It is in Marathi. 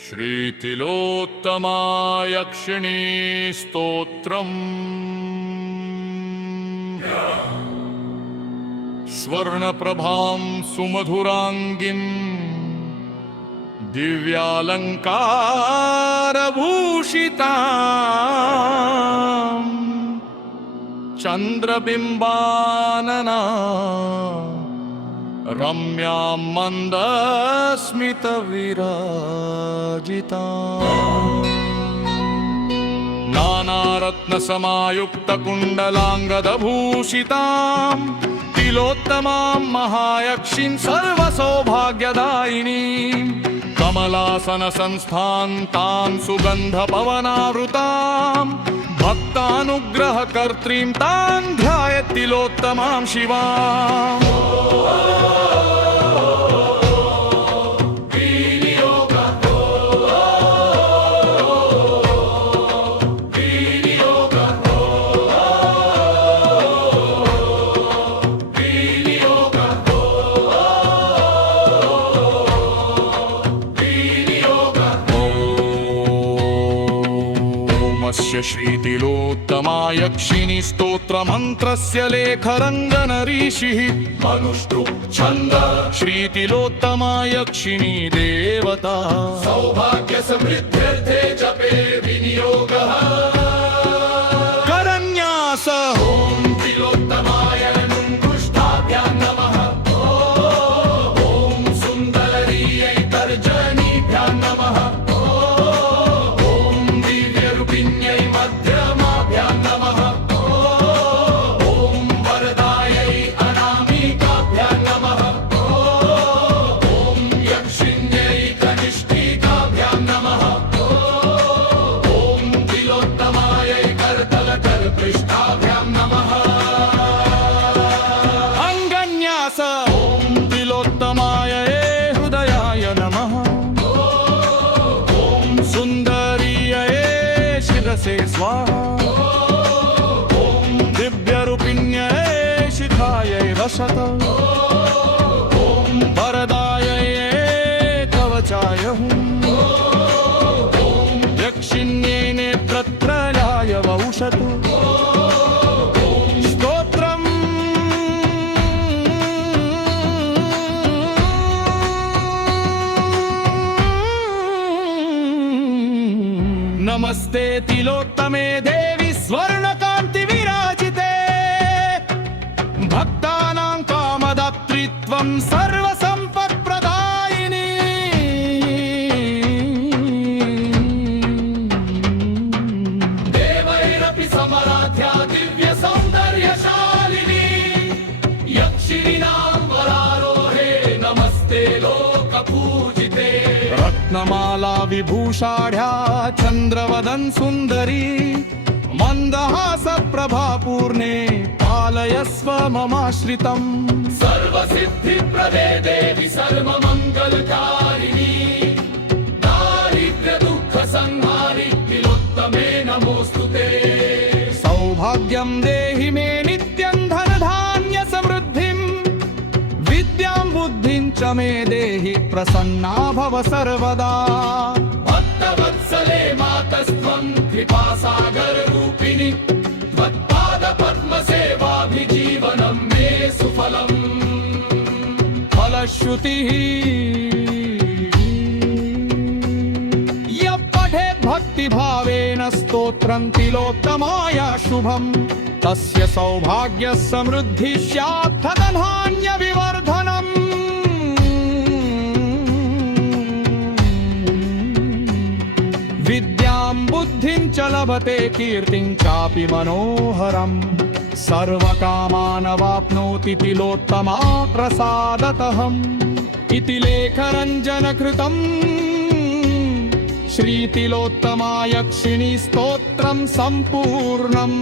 श्रीतिलोत्तमा यक्षिणी स्तोत्रम् स्वर्णप्रभां सुमधुराङ्गीं दिव्यालङ्कारभूषितां चन्द्रबिम्बानना रम्यां मन्दस्मितविराजिताम् नानारत्नसमायुक्तकुण्डलाङ्गदभूषितां तिलोत्तमां महायक्षीं सर्वसौभाग्यदायिनीं कमलासनसंस्थां तां सुगन्धपवनावृतां भक्तानुग्रहकर्त्रीं तां ध्यायेत् तिलोत्तमां शिवाम्। श्रीतिलोत्तमा यक्षिणी स्तोत्रमन्त्रस्य लेखरञ्जनऋषिः मनुष्टुप् छन्द श्रीतिलोत्तमा यक्षिणी देवता सौभाग्यसमृद्ध्यर्थे जपे विनियोगः करन्यास ॐ तिलोत्तमाय नुङ्गुष्ठाभ्यां नमः ॐ सुन्दर्यै तर्जनीभ्यां नमः स्वाहा ॐ दिव्यरूपिण्यै शिखायै वसत ॐ वरदायै कवचाय ॐ यक्षिण्यै नेत्रत्रयाय वौषतु स्तोत्रम् नमस्ते तिलोत्तमे देवी स्वर्णकान्ति विराजिते भक्तानां कामदात्रित्वं सर्वसम्पत्प्रदायिनी देवैरपि समराध्या दिव्यसौन्दर्यशालिनी यक्षिणीनां वरारोहे नमस्ते लोकपूजिते रत्नमाला विभूषाढ्या चन्द्रवदन सुन्दरी मन्दहास प्रभापूर्णे पालयस्व ममाश्रितम् सर्वसिद्धिप्रदे देवि सर्वमङ्गलकारिणी दारिद्र्यदुःखसंहारि तिलोत्तमे नमोऽस्तुते सौभाग्यं देहि मे नित्यं धनधान्यसमृद्धिं विद्यां बुद्धिं च मे देहि प्रसन्ना भव सर्वदा भक्तवत्सले मातस्त्वं कृपासागररूपिणि त्वत्पादपद्मसेवाभिजीवनं मे सुफलम् फलश्रुतिः यः पठेत् भक्तिभावेन स्तोत्रं तिलोत्तमाय शुभम् तस्य सौभाग्यः समृद्धिः स्यात् धनधान्यविवर्धनम् विद्यां बुद्धिं च लभते कीर्तिं चापि मनोहरम् सर्वकामानवाप्नोति तिलोत्तमा प्रसादतःम् इति लेखरञ्जनकृतं श्रीतिलोत्तमा यक्षिणी स्तोत्रं सम्पूर्णम्।